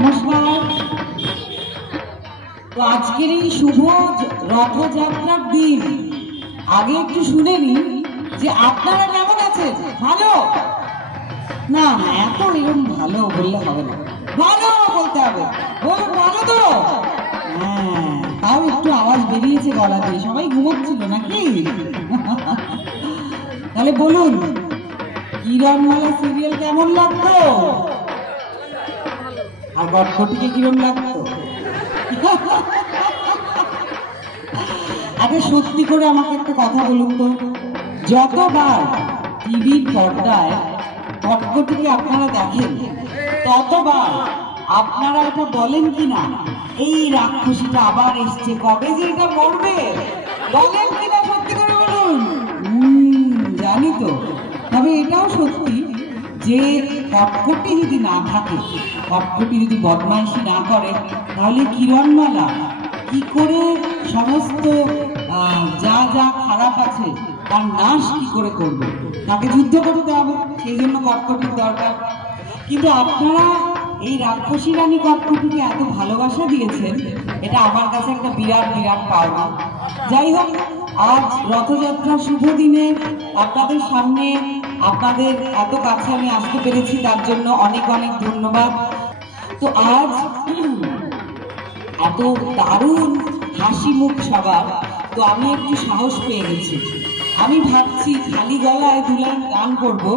নমস্কার। তো আজকের এই শুভ রথযাত্রার দিন আগে একটু শুনে নিন যে আপনারা কেমন আছেন। ভালো না, এত এরকম ভালো বললে হবে না, ভালো বলতে হবে। বলুন ভালো তো। হ্যাঁ, তাও একটু আওয়াজ বেরিয়েছে গলা দিয়ে। সবাই ঘুমোচ্ছিল নাকি? তাহলে বলুন, কিরণমালা সিরিয়াল কেমন লাগতো? আর গটকটিকে কিরম লাগতো? আগে সত্যি করে আমাকে একটা কথা বলুন তো, যতবার টিভির পর্দায় গটকটিকে আপনারা দেখেন, ততবার আপনারা এটা বলেন কিনা, এই রাক্ষসীটা আবার এসছে, কবে যে এটা মরবে? বলেন কিনা? সত্যি করে বলুন। জানি তো। তবে এটাও সত্যি যে কটকটি যদি না থাকে, কটকটি যদি বদমাইশি না করে, তাহলে কিরণমালা কি করে সমস্ত যা যা খারাপ আছে তার নাশ কি করে করবে? তাকে যুদ্ধ করতে হবে, সেই জন্য কটকটির দরকার। কিন্তু আপনারা এই রাক্ষসী রানী কটকটিকে এত ভালোবাসা দিয়েছেন, এটা আমার কাছে একটা বিরাট বিরাট পাওনা। যাই হোক, আজ রথযাত্রার শুভ দিনে আপনাদের সামনে, আপনাদের এত কাছে আমি আসতে পেরেছি, তার জন্য অনেক অনেক ধন্যবাদ। তো আজ এত দারুণ হাসি মুখ সবার, তো আমি একটু সাহস পেয়ে গেছি। আমি ভাবছি খালি গলায় দু লাইন গান করবো,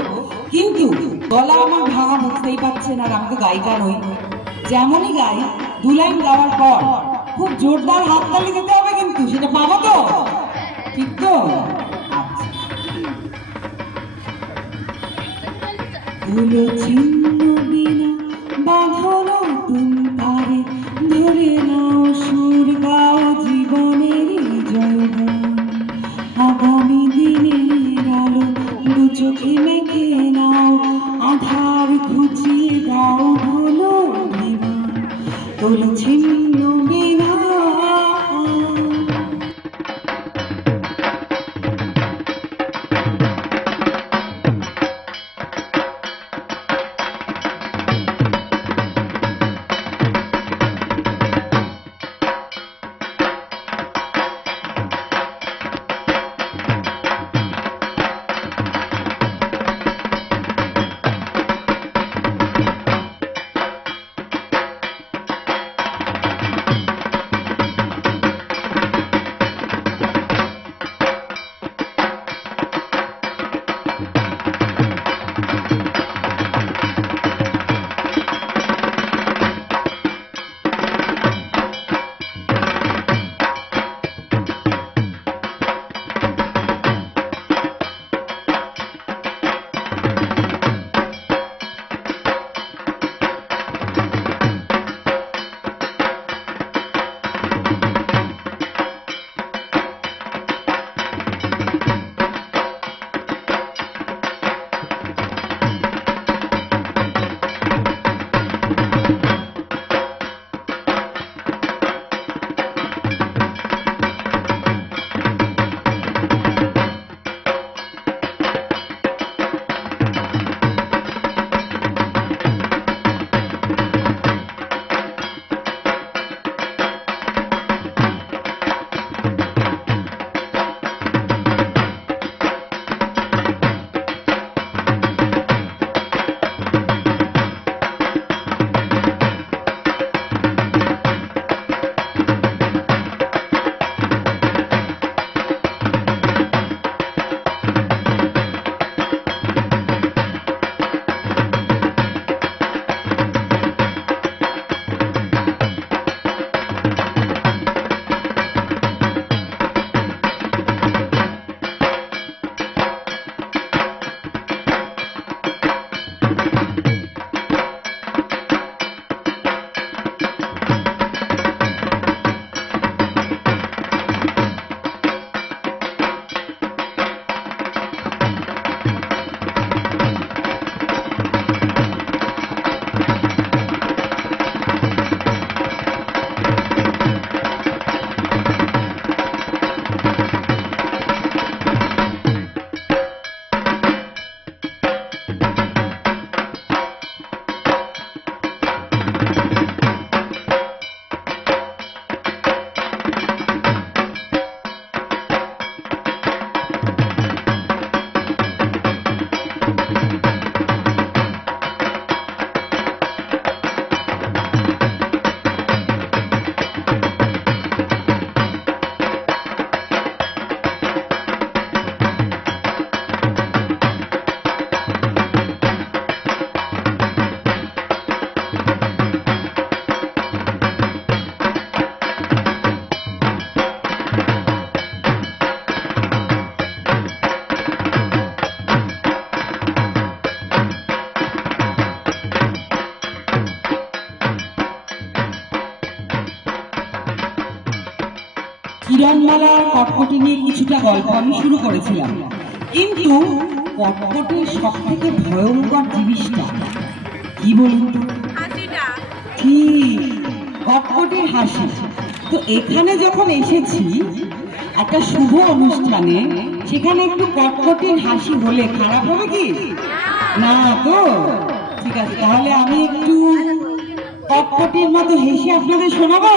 কিন্তু গলা আমার ভাঙা, বুঝতেই পারছেন, আর আমি তো গায়িকা নই। যেমনই গাই, দু লাইন গাওয়ার পর খুব জোরদার হাততালি দিতে হবে, কিন্তু সেটা পাবো তো? ঠিক তো? বাঁধনো তুমি তারে, ধরে নাও সুর গাও জীবনের জয়গান। আগামী দিনের আলো দু চোখে মেখে নাও, আধার ঘুচিয়ে দাও হলো বিমান। তোলো ছিন্ন বিনা। মদনমালা আর কটকটি নিয়ে কিছুটা গল্প আমি শুরু করেছিলাম, কিন্তু কটকটের সব থেকে ভয়ঙ্কর জিনিসটা কি বলুন তো? ঠিক, কটকটির হাসি। তো এখানে যখন এসেছি একটা শুভ অনুষ্ঠানে, সেখানে একটু কটকটির হাসি হলে খারাপ হবে কি? না তো? ঠিক আছে, তাহলে আমি একটু কটকটির মতো হেসে আপনাদের শোনাবো।